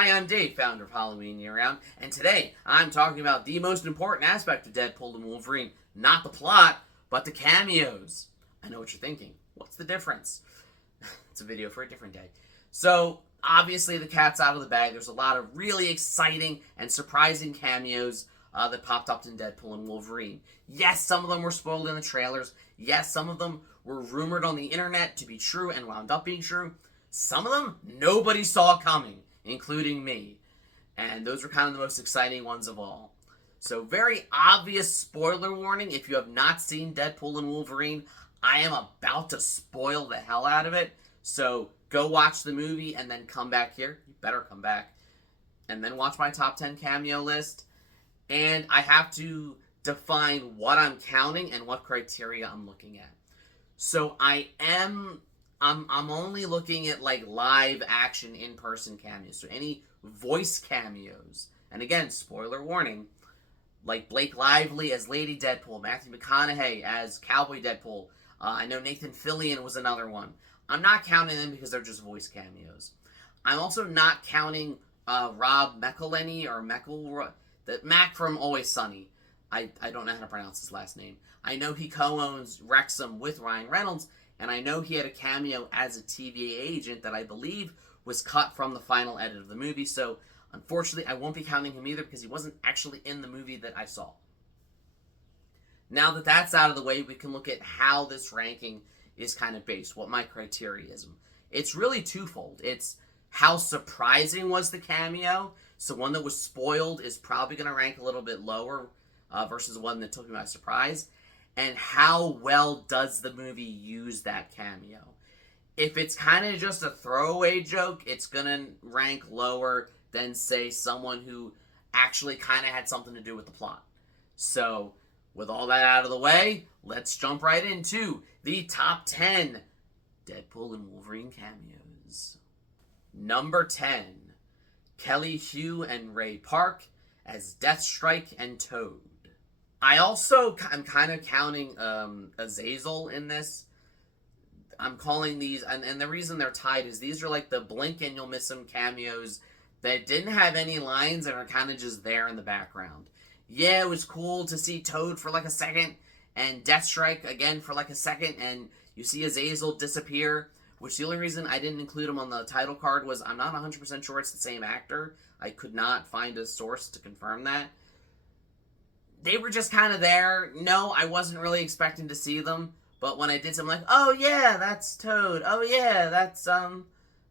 Hi, I'm Dave, founder of Halloween Year Round, and today I'm talking about the most important aspect of Deadpool and Wolverine, not the plot, but the cameos. I know what you're thinking. What's the difference? It's a video for a different day. So, obviously the cat's out of the bag. There's a lot of really exciting and surprising cameos that popped up in Deadpool and Wolverine. Yes, some of them were spoiled in the trailers. Yes, some of them were rumored on the internet to be true and wound up being true. Some of them nobody saw coming, including me. And those were kind of the most exciting ones of all. So, very obvious spoiler warning. If you have not seen Deadpool and Wolverine, I am about to spoil the hell out of it. So, go watch the movie and then come back here. You better come back. And then watch my top 10 cameo list. And I have to define what I'm counting and what criteria I'm looking at. So, I'm only looking at like live action in-person cameos. So any voice cameos. And again, spoiler warning, like Blake Lively as Lady Deadpool, Matthew McConaughey as Cowboy Deadpool. I know Nathan Fillion was another one. I'm not counting them because they're just voice cameos. I'm also not counting Rob McElhenney or the Mac from Always Sunny. I don't know how to pronounce his last name. I know he co-owns Wrexham with Ryan Reynolds, and I know he had a cameo as a TVA agent that I believe was cut from the final edit of the movie. So, unfortunately, I won't be counting him either because he wasn't actually in the movie that I saw. Now that that's out of the way, we can look at how this ranking is kind of based, what my criteria is. It's really twofold. It's how surprising was the cameo. So one that was spoiled is probably going to rank a little bit lower versus one that took me by surprise. And how well does the movie use that cameo? If it's kind of just a throwaway joke, it's going to rank lower than, say, someone who actually kind of had something to do with the plot. So, with all that out of the way, let's jump right into the top 10 Deadpool and Wolverine cameos. Number 10, Kelly Hu and Ray Park as Deathstrike and Toad. I'm kind of counting Azazel in this. I'm calling these, and the reason they're tied is these are like the blink and you'll miss them cameos that didn't have any lines and are kind of just there in the background. Yeah, it was cool to see Toad for like a second, and Deathstrike again for like a second, and you see Azazel disappear, which the only reason I didn't include him on the title card was I'm not 100% sure it's the same actor. I could not find a source to confirm that. They were just kind of there. No, I wasn't really expecting to see them. But when I did something like, oh yeah, that's Toad. Oh yeah, that's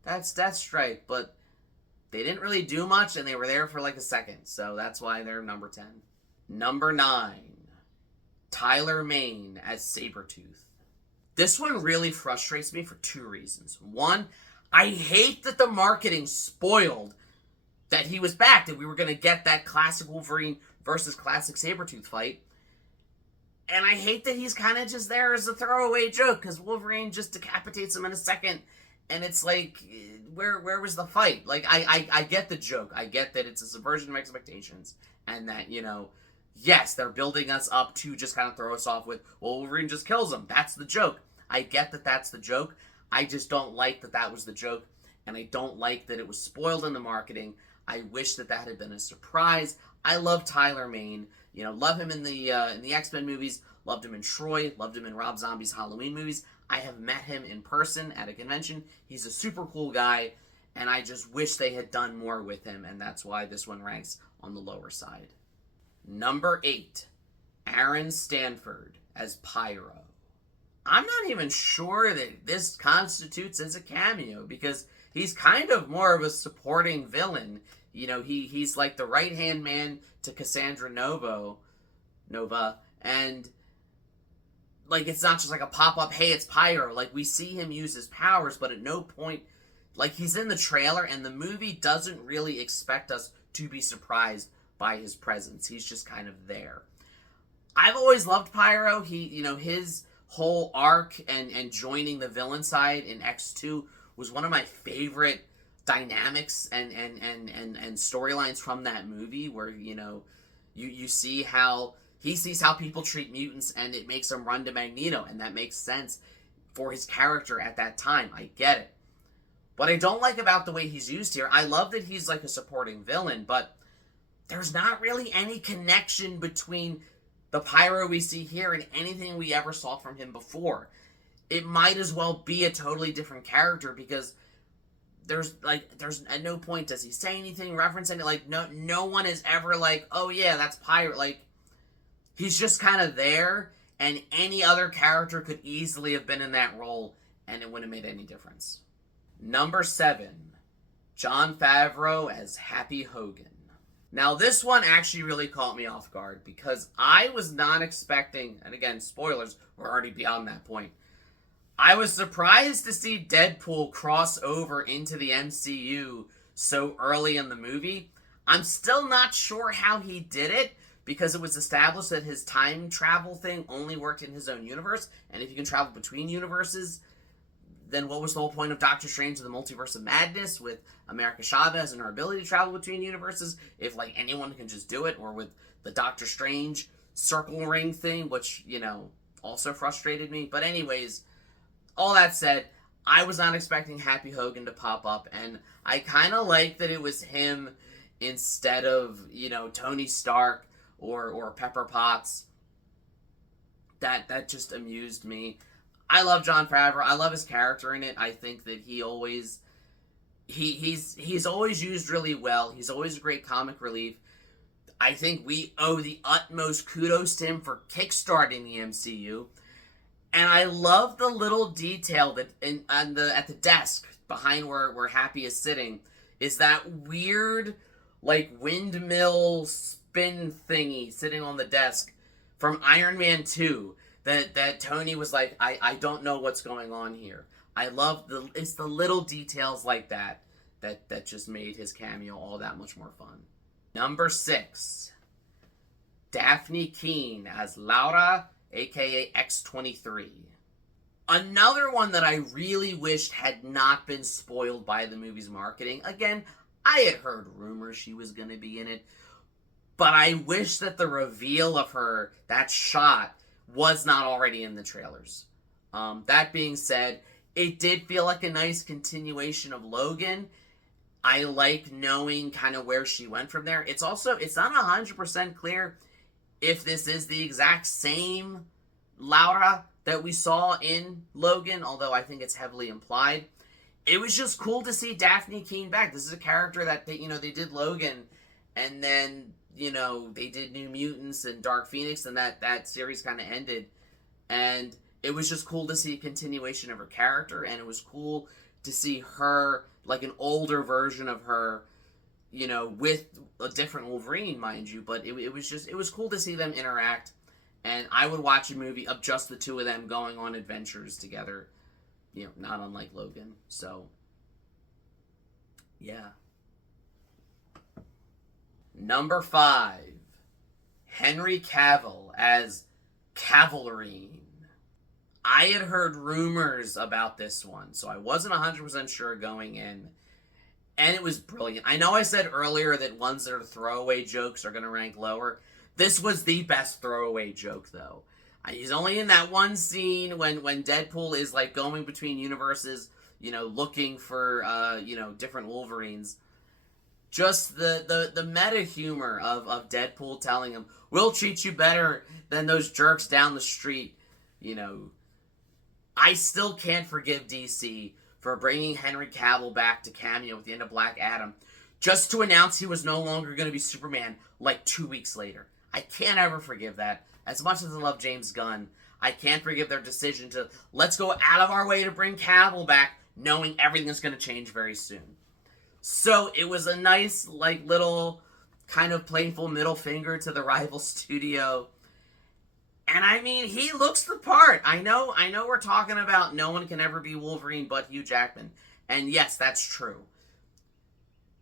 Deathstrike. But they didn't really do much, and they were there for like a second. So that's why they're number 10. Number 9, Tyler Mane as Sabretooth. This one really frustrates me for two reasons. One, I hate that the marketing spoiled that he was back, that we were going to get that classic Wolverine versus classic Sabretooth fight. And I hate that he's kind of just there as a throwaway joke, because Wolverine just decapitates him in a second, and it's like, where was the fight? Like, I get the joke. I get that it's a subversion of expectations, and that, you know, yes, they're building us up to just kind of throw us off with, well, Wolverine just kills him. That's the joke. I get that that's the joke. I just don't like that that was the joke, and I don't like that it was spoiled in the marketing. I wish that that had been a surprise. I love Tyler Mane. You know, love him in the X-Men movies. Loved him in Troy. Loved him in Rob Zombie's Halloween movies. I have met him in person at a convention. He's a super cool guy, and I just wish they had done more with him, and that's why this one ranks on the lower side. Number 8, Aaron Stanford as Pyro. I'm not even sure that this constitutes as a cameo, because he's kind of more of a supporting villain. You know, he's like the right-hand man to Cassandra Nova, and like, it's not just like a pop-up, hey, it's Pyro. Like, we see him use his powers, but at no point, like, he's in the trailer, and the movie doesn't really expect us to be surprised by his presence. He's just kind of there. I've always loved Pyro. He, you know, his whole arc and joining the villain side in X2 was one of my favorite dynamics and storylines from that movie, where, you know, you see how he sees how people treat mutants, and it makes him run to Magneto, and that makes sense for his character at that time. I get it. What I don't like about the way he's used here, I love that he's like a supporting villain, but there's not really any connection between the Pyro we see here and anything we ever saw from him before. It might as well be a totally different character, because there's at no point does he say anything, reference anything. Like, no one is ever like, oh yeah, that's Pyro. Like, he's just kind of there, and any other character could easily have been in that role, and it wouldn't have made any difference. Number 7, Jon Favreau as Happy Hogan. Now, this one actually really caught me off guard, because I was not expecting, and again, spoilers, we're already beyond that point. I was surprised to see Deadpool cross over into the MCU so early in the movie. I'm still not sure how he did it, because it was established that his time travel thing only worked in his own universe, and if you can travel between universes, then what was the whole point of Doctor Strange and the Multiverse of Madness with America Chavez and her ability to travel between universes, if like anyone can just do it, or with the Doctor Strange circle ring thing, which, you know, also frustrated me. But anyways, all that said, I was not expecting Happy Hogan to pop up, and I kind of like that it was him instead of, you know, Tony Stark or Pepper Potts. That just amused me. I love Jon Favreau. I love his character in it. I think that he's always used really well. He's always a great comic relief. I think we owe the utmost kudos to him for kickstarting the MCU. And I love the little detail that at the desk behind where Happy is sitting is that weird, like, windmill spin thingy sitting on the desk from Iron Man 2. That Tony was like, I don't know what's going on here. I love it's the little details like that just made his cameo all that much more fun. Number 6, Daphne Keane as Laura, aka X-23. Another one that I really wished had not been spoiled by the movie's marketing. Again, I had heard rumors she was going to be in it, but I wish that the reveal of her, that shot, was not already in the trailers. That being said, it did feel like a nice continuation of Logan. I like knowing kind of where she went from there. It's not 100% clear if this is the exact same Laura that we saw in Logan, although I think it's heavily implied. It was just cool to see Daphne Keane back. This is a character that they did Logan, and then they did New Mutants and Dark Phoenix, and that series kind of ended. And it was just cool to see a continuation of her character, and it was cool to see her, like an older version of her, with a different Wolverine, mind you. But it was cool to see them interact, and I would watch a movie of just the two of them going on adventures together, not unlike Logan. So, yeah. Number 5, Henry Cavill as Cavalrine. I had heard rumors about this one, so I wasn't 100% sure going in, and it was brilliant. I know I said earlier that ones that are throwaway jokes are going to rank lower. This was the best throwaway joke, though. He's only in that one scene when Deadpool is, like, going between universes, looking for, different Wolverines. Just the meta humor of Deadpool telling him, we'll treat you better than those jerks down the street. I still can't forgive DC for bringing Henry Cavill back to cameo at the end of Black Adam, just to announce he was no longer going to be Superman like 2 weeks later. I can't ever forgive that. As much as I love James Gunn, I can't forgive their decision to, let's go out of our way to bring Cavill back, knowing everything is going to change very soon. So it was a nice, like, little kind of playful middle finger to the rival studio. And I mean, he looks the part. I know we're talking about no one can ever be Wolverine but Hugh Jackman. And yes, that's true.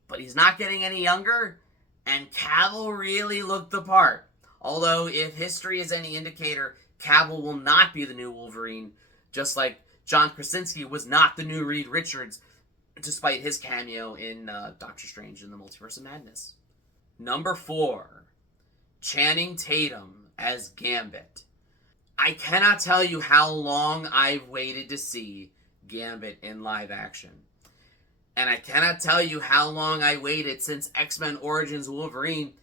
But he's not getting any younger, and Cavill really looked the part. Although, if history is any indicator, Cavill will not be the new Wolverine, just like John Krasinski was not the new Reed Richards, despite his cameo in Doctor Strange in the Multiverse of Madness. Number 4, Channing Tatum as Gambit. I cannot tell you how long I've waited to see Gambit in live action. And I cannot tell you how long I waited since X-Men Origins Wolverine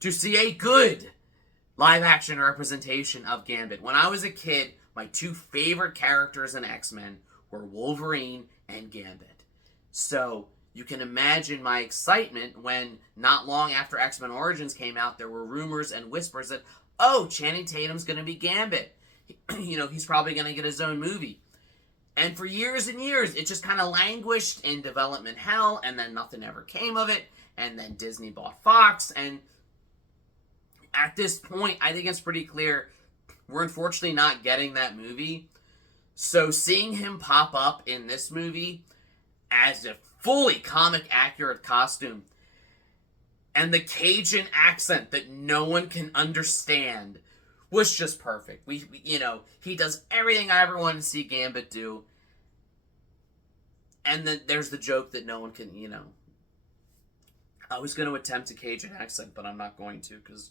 to see a good live-action representation of Gambit. When I was a kid, my two favorite characters in X-Men were Wolverine and Gambit. So you can imagine my excitement when, not long after X-Men Origins came out, there were rumors and whispers that, oh, Channing Tatum's going to be Gambit. He's probably going to get his own movie. And for years and years, it just kind of languished in development hell, and then nothing ever came of it, and then Disney bought Fox, and at this point, I think it's pretty clear we're unfortunately not getting that movie. So seeing him pop up in this movie as a fully comic accurate costume, and the Cajun accent that no one can understand, was just perfect. He does everything I ever wanted to see Gambit do. And then there's the joke that no one can, I was going to attempt a Cajun accent, but I'm not going to because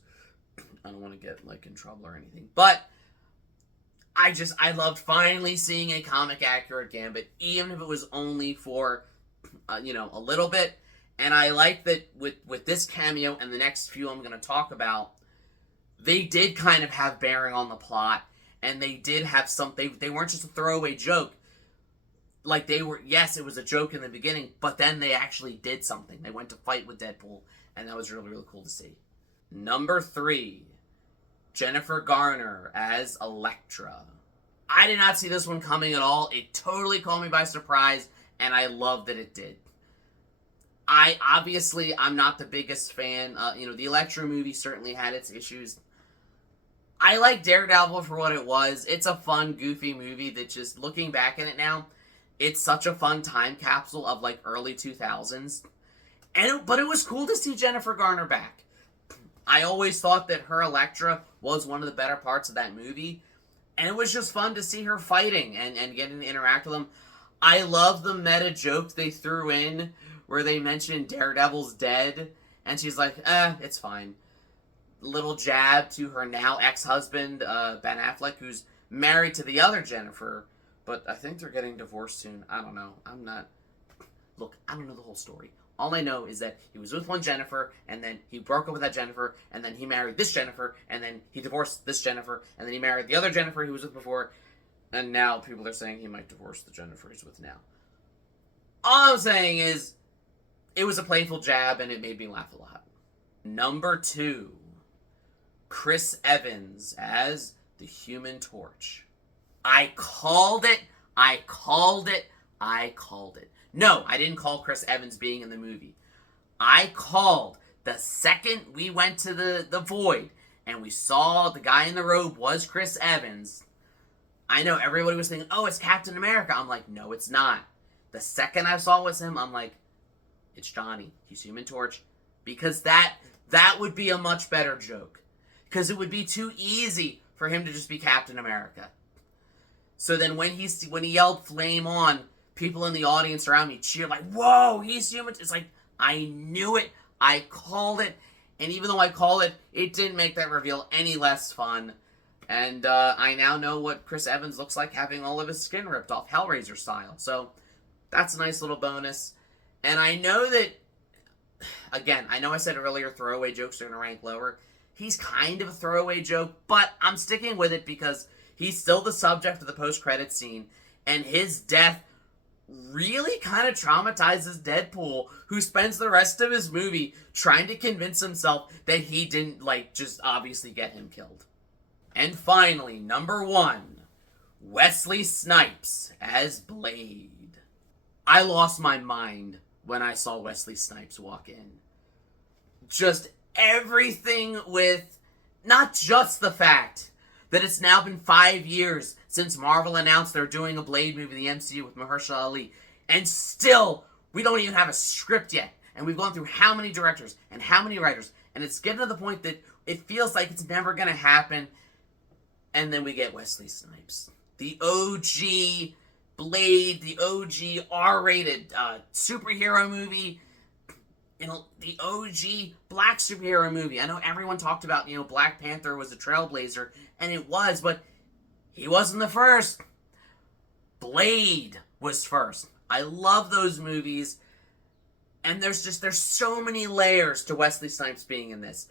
I don't want to get, in trouble or anything. But I loved finally seeing a comic accurate Gambit, even if it was only for, a little bit. And I like that with this cameo and the next few I'm going to talk about, they did kind of have bearing on the plot, and they did have something. They weren't just a throwaway joke. Yes, it was a joke in the beginning, but then they actually did something. They went to fight with Deadpool, and that was really, really cool to see. Number 3, Jennifer Garner as Elektra. I did not see this one coming at all. It totally caught me by surprise, and I love that it did. I'm not the biggest fan. The Elektra movie certainly had its issues. I like Daredevil for what it was. It's a fun, goofy movie that just, looking back at it now, it's such a fun time capsule of, early 2000s. But it was cool to see Jennifer Garner back. I always thought that her Elektra was one of the better parts of that movie. And it was just fun to see her fighting and getting to interact with them. I love the meta joke they threw in where they mentioned Daredevil's dead. And she's like, it's fine. Little jab to her now ex-husband, Ben Affleck, who's married to the other Jennifer. But I think they're getting divorced soon. I don't know. I don't know the whole story. All I know is that he was with one Jennifer, and then he broke up with that Jennifer, and then he married this Jennifer, and then he divorced this Jennifer, and then he married the other Jennifer he was with before, and now people are saying he might divorce the Jennifer he's with now. All I'm saying is, it was a playful jab, and it made me laugh a lot. Number 2, Chris Evans as the Human Torch. I called it. No, I didn't call Chris Evans being in the movie. I called the second we went to the void and we saw the guy in the robe was Chris Evans. I know everybody was thinking, oh, it's Captain America. I'm like, no, it's not. The second I saw it was him, I'm like, it's Johnny. He's Human Torch. Because that would be a much better joke. Because it would be too easy for him to just be Captain America. So then when he yelled flame on, people in the audience around me cheered like, whoa, he's human. It's like, I knew it. I called it. And even though I called it, it didn't make that reveal any less fun. And I now know what Chris Evans looks like having all of his skin ripped off, Hellraiser style. So that's a nice little bonus. And I know that, again, I know I said earlier throwaway jokes are going to rank lower. He's kind of a throwaway joke, but I'm sticking with it because he's still the subject of the post-credits scene. And his death really kind of traumatizes Deadpool, who spends the rest of his movie trying to convince himself that he didn't, just obviously get him killed. And finally, number 1, Wesley Snipes as Blade. I lost my mind when I saw Wesley Snipes walk in. Just everything with, not just the fact that it's now been 5 years since Marvel announced they're doing a Blade movie in the MCU with Mahershala Ali, and still, we don't even have a script yet, and we've gone through how many directors and how many writers, and it's getting to the point that it feels like it's never going to happen, and then we get Wesley Snipes. The OG Blade, the OG R-rated superhero movie, the OG black superhero movie. I know everyone talked about, Black Panther was a trailblazer, and it was, but he wasn't the first. Blade was first. I love those movies. And there's so many layers to Wesley Snipes being in this.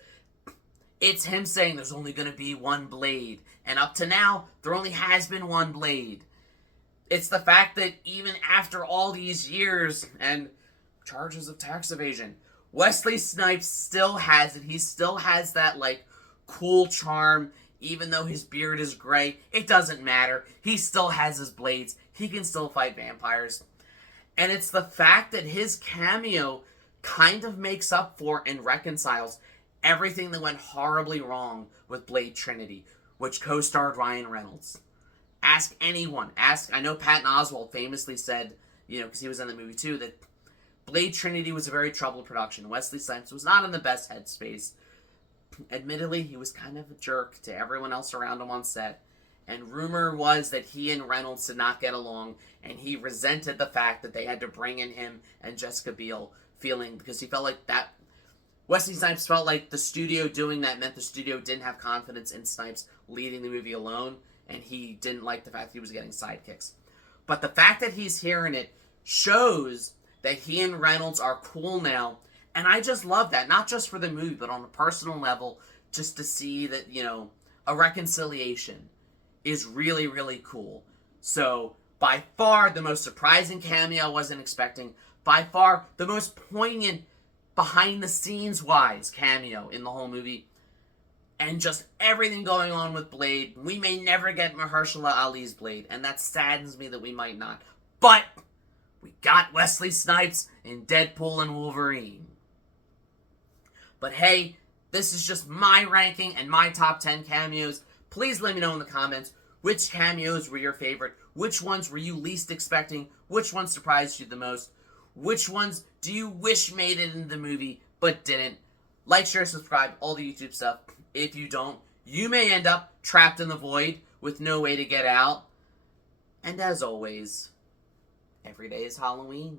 It's him saying there's only going to be one blade. And up to now, there only has been one blade. It's the fact that even after all these years and charges of tax evasion, Wesley Snipes still has it. He still has that, like, cool charm. Even though his beard is gray, it doesn't matter. He still has his blades. He can still fight vampires. And it's the fact that his cameo kind of makes up for and reconciles everything that went horribly wrong with Blade Trinity, which co-starred Ryan Reynolds. Ask anyone. I know Patton Oswalt famously said, because he was in the movie too, that Blade Trinity was a very troubled production. Wesley Snipes was not in the best headspace. Admittedly, he was kind of a jerk to everyone else around him on set. And rumor was that he and Reynolds did not get along, and he resented the fact that they had to bring in him and Jessica Biel, because he felt like that. Wesley Snipes felt like the studio doing that meant the studio didn't have confidence in Snipes leading the movie alone, and he didn't like the fact he was getting sidekicks. But the fact that he's here in it shows that he and Reynolds are cool now, and I just love that, not just for the movie, but on a personal level, just to see that, a reconciliation is really, really cool. So, by far, the most surprising cameo I wasn't expecting. By far, the most poignant, behind-the-scenes-wise cameo in the whole movie. And just everything going on with Blade. We may never get Mahershala Ali's Blade, and that saddens me that we might not. But, we got Wesley Snipes in Deadpool and Wolverine. But hey, this is just my ranking and my top 10 cameos. Please let me know in the comments which cameos were your favorite, which ones were you least expecting, which ones surprised you the most, which ones do you wish made it into the movie but didn't. Like, share, subscribe, all the YouTube stuff. If you don't, you may end up trapped in the void with no way to get out. And as always, every day is Halloween.